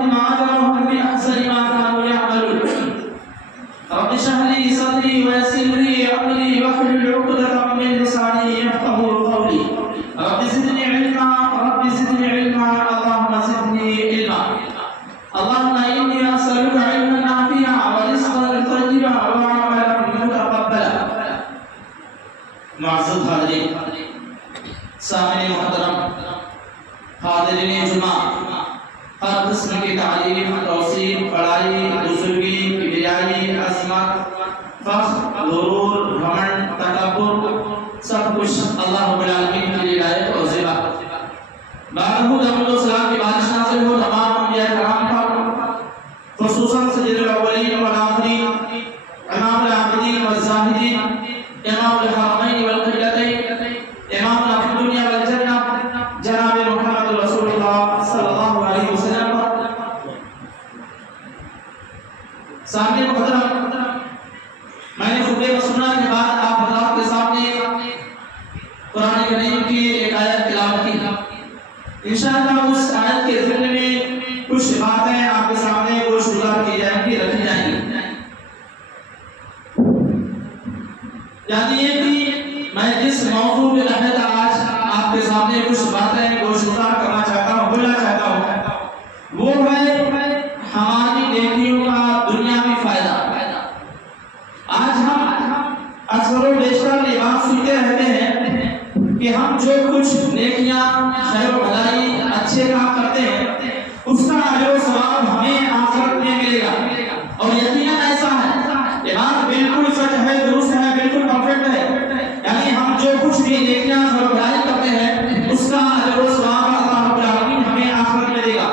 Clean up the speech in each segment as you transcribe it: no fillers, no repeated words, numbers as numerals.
بما أجرهم بأحسن ما كانوا يعملون رب اشرح لي صدري ويسر لي أمري واحلل عقدة من لساني يفقهوا قولي رب زدني علما اللهم زدني علما اللهم إني أسألك علما نافعا ورزقا طيبا وعملا متقبلا. معزز حاضرین، سامعین محترم، حاضرین جمعہ، ہر قسم کی تعلیم، توسیع، بڑائی، بزرگی، کبریائی، عظمت، فخر، غرور، گھمنڈ، تکبر، سب کچھ اللہ رب العالمین کے لیے لائق اور زیبا. بارہو درود و سلام کی بارش نازل ہو تمام انبیاء کرام پر، خصوصاً سید الاولین والآخرین، امام العابدین والزاہدین، امام الحرمین والقبلتین، امام فی الدنیا والجنہ، جناب محمد رسول اللہ صلی اللہ علیہ وسلم پر. سامنے محترم، میں نے خطبے کو سننا کے بعد آپ حضرات کے سامنے قرآن کریم کی ایک آیت تلاوت کی. انشاءاللہ اس آیت کے ضمن میں کچھ باتیں آپ کے سامنے گوش گزار کی جائیں گی، رکھی جائیں گی. یعنی یہ کہ میں جس موضوع کے تحت آج آپ کے سامنے کچھ باتیں گوش گزار کرنا چاہتا ہوں، بولنا چاہتا ہوں، وہ ہے ہماری نیکیوں کا دنیاوی فائدہ. آج ہم اکثر و بیشتر یہ بات سنتے رہتے ہیں کہ ہم جو کچھ نیکیاں، خیر و بھلائی، اچھے کام کرتے ہیں اس کا اجر و ثواب ہمیں آخرت میں ملے گا. اور یقیناً ایسا ہے، یہ بات بالکل سچ ہے، درست ہے، بالکل پرفیکٹ ہے. یعنی ہم جو کچھ بھی نیکیاں، خیر و بھلائی کرتے ہیں اس کا اجر و ثواب اللہ رب العالمین ہمیں آخرت میں دے گا.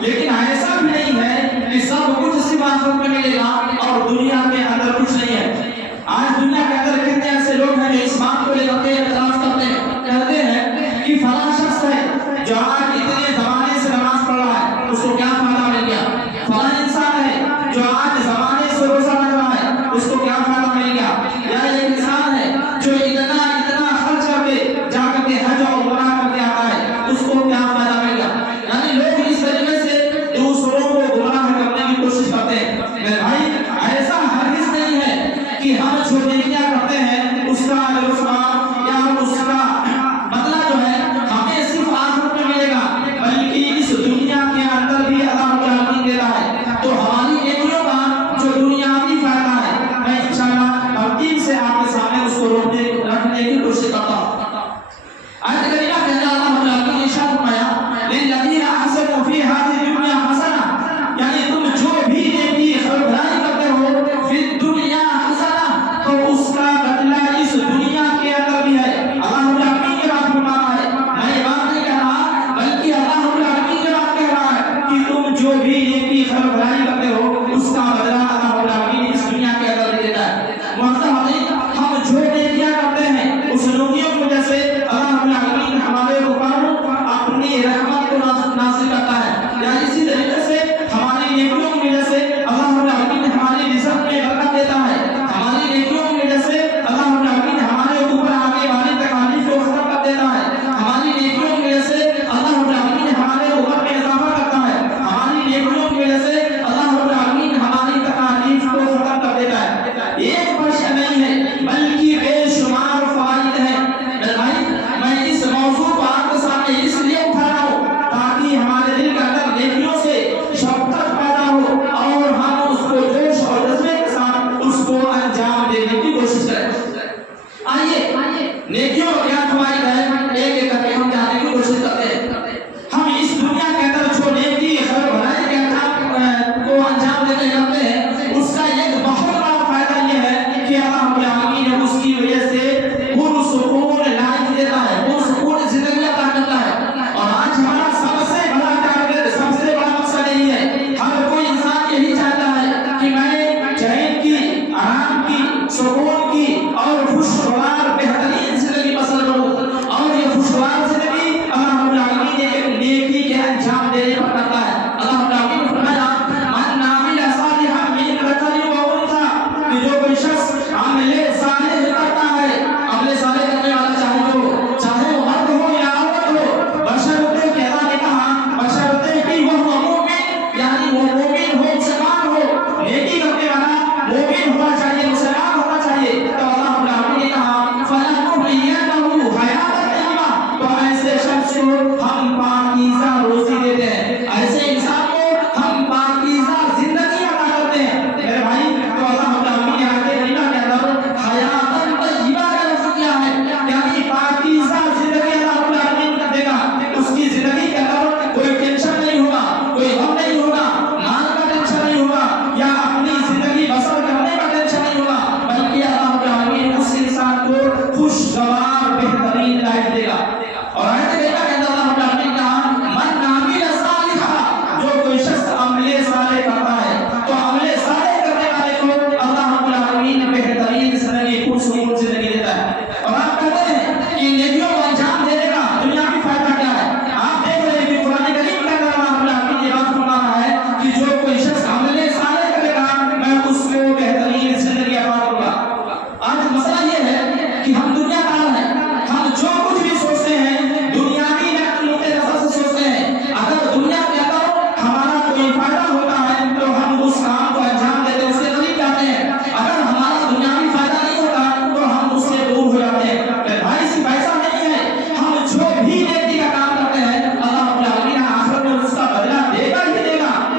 لیکن ایسا بھی نہیں ہے کہ سب کچھ صرف آخرت میں ملے گا اور دنیا کے اندر کچھ نہیں ہے. آج دنیا کے اندر کتنے ایسے لوگ ہیں جو اس بات کو لے کر کے اعتراض کرتے ہیں، کہتے ہیں کہ فلاں شخص ہے جو آج اتنے زمانے سے نماز پڑھ رہا ہے، اس کو کیا فائدہ مل گیا. فلاں انسان ہے جو آج زمانے سے روزہ رکھ رہا ہے، اس کو کیا فائدہ مل گیا. یا ایک انسان ہے جو اتنا خرچ کر کے جا کر کے حج اور عمرہ کر کے آتا ہے، اس کو کیا فائدہ مل گیا. یعنی لوگ اس طریقے سے دوسروں کو گمراہ کرنے کی کوشش کرتے ہیں. میرے بھائی، ایسا ہرگز نہیں ہے کہ ہم جو نیکیاں کرتے ہیں اس کا اجر و ثواب یا اس کا بدلہ جو ہے ہمیں صرف آخرت میں ملے گا، بلکہ اس دنیا کے اندر بھی اللہ رب العالمین دیتا ہے. تو ہماری نیکیوں کا جو دنیاوی فائدہ ہے، میں انشاءاللہ ترتیب سے آپ کے سامنے اس کو رکھنے کی کوشش کرتا ہوں. آیت کریمہ کے اندر اللہ رب العالمین نے ارشاد فرمایا للذین احسنوا فی هذه الدنیا حسنہ، یعنی تم جو بھی نیکی اور بھلائی کرتے ہو فی الدنیا حسنہ، تو اس کا بدلہ اس دنیا کے اندر بھی ہے. اللہ رب العالمین یہ بات فرما رہا ہے، میں یہ بات نہیں کہہ رہا، بلکہ اللہ رب العالمین یہ بات کہہ رہا ہے کہ تم جو بھی نیکی اور بھلائی کرتے ہو اس کا بدلہ اللہ رب العالمین اس دنیا کے اندر بھی دیتا ہے. محترم حاضرین، ہم جو نیکیاں کرتے ہیں اس نیکیوں کی وجہ سے اللہ رب العالمین ہمارے اوپر اپنی رحمت کو نازل کرتا ہے. یا اسی طریقے سے ہماری نیکیوں کی وجہ سے اللہ رب العالمین ہماری رزق میں برکت دیتا ہے. ہماری نیکیوں کی وجہ سے اللہ رب العالمین ہمارے اوپر آنے والی تکالیف کو ختم کر دیتا ہے. ہماری نیکیوں کی وجہ سے اللہ رب العالمین ہمارے اوپر میں اضافہ کرتا ہے. ہماری نیکیوں کی وجہ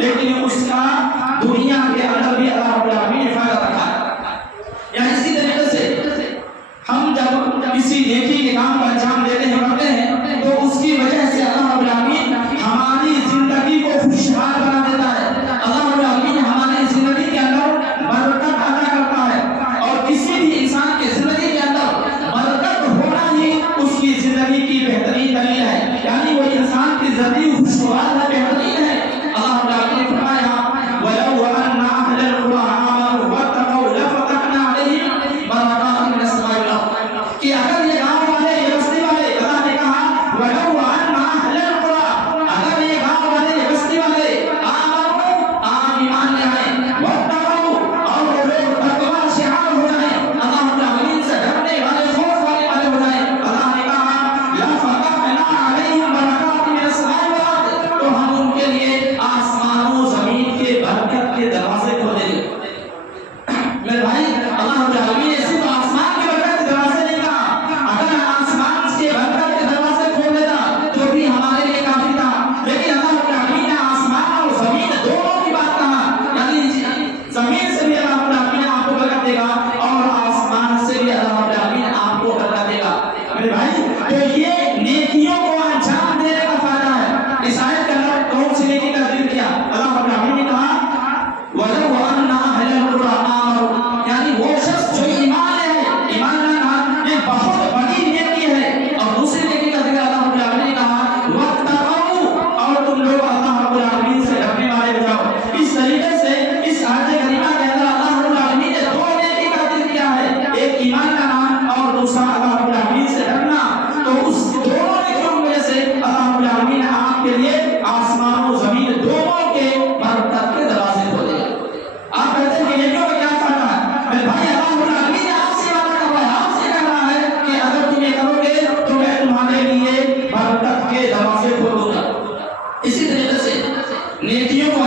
لیکن اس کا دنیا کے اندر بھی اللہ رب العالمین نے فائدہ رکھا ہے. یا اسی طریقے سے ہم جب کسی نیکی کے کام کا انجام دیتے ہیں کرتے ہیں تو اس کی وجہ سے اللہ رب العالمین ہماری زندگی کو خوشحال بنا دیتا ہے. اللہ رب العالمین ہماری زندگی کے اندر برکت عطا کرتا ہے اور کسی بھی انسان کی زندگی کے اندر برکت ہونا ہی اس کی زندگی کی بہترین دلیل ہے. یعنی وہ انسان کی زندگی خوشگوار ہے, بہترین ہے. اللہ رب العالمین نے فرمایا وَلَوْ أَنَّ أَهْلَ الْقُرَىٰ آمَنُوا وَاتَّقَوْا لَفَتَحْنَا عَلَيْهِم بَرَكَاتٍ مِّنَ السَّمَاءِ وَالْأَرْضِ کہ اگر یہ گاؤں والے یہ بستی والے اللہ نے کہا وَلَوْ أَنَّ أَهْلَ الْقُرَىٰ اگر یہ گاؤں والے یہ بستی والے آمنوا ایمان لے آئے واتقوا اور وہ لوگ تقویٰ شعار ہو جائیں, اللہ رب العالمین سے ڈرنے والے خوف والے ہو جائیں. اللہ نے کہا لَفَتَحْنَا عَلَيْهِم بَرَكَاتٍ مِّنَ السَّمَاءِ وَالْأَرْضِ تو ہم ان کے لیے آسمان و زمین کے برکت کے دروازے کھولیں گے. میرے بھائی اللہ رب العالمین نے صرف آسمان کے برکت کے دروازے نہیں کہا, اگر آسمان کے برکت کے دروازے کھول دیتا تو بھی ہمارے لیے کافی تھا, لیکن اللہ رب العالمین نے آسمان اور زمین دونوں کی بات کہا. یعنی زمین سے بھی اللہ رب العالمین آپ کو برکت دے گا اور آسمان سے بھی اللہ رب العالمین آپ کو برکت دے گا. میرے بھائی تو یہ نیکیوں کو انجام دینے کا فائدہ ہے. اس آیت کے اندر کون سی نیکی کا ذکر کیا؟ اللہ رب العالمین نے کہا وَلَوْ أَنَّ أَهْلَ الْقُرَىٰ آمَنُوا یعنی وہ شخص جو ایمان لے آئے, ایمان لانا یہ بہت بڑی نیکی ہے. اور دوسری نیکی کا ذکر اللہ رب العالمین نے کہا وَاتَّقَوْا اور تم لوگ اللہ رب العالمین سے ڈرنے والے ہو جاؤ. اس طریقے سے اس آیت کریمہ کے اندر اللہ رب العالمین نے دو نیکی کا ذکر کیا ہے, ایک ایمان لانا اور دوسرا اللہ رب العالمین سے ڈرنا. تو اس دونوں نیکیوں کی وجہ سے اللہ رب العالمین نے آپ کے لیے آسمان و زمین دونوں کے برکت کے دروازے کھولے. آپ کہتے ہیں کہ نیکیوں کا کیا فائدہ ہے؟ میرے بھائی اللہ رب العالمین نے آپ سے وعدہ کر رہا ہے, آپ سے کہہ رہا ہے کہ اگر تم یہ کرو گے تو میں تمہارے لیے برکت کے دروازے کھولوں گا. اسی طریقے سے نیکیوں کو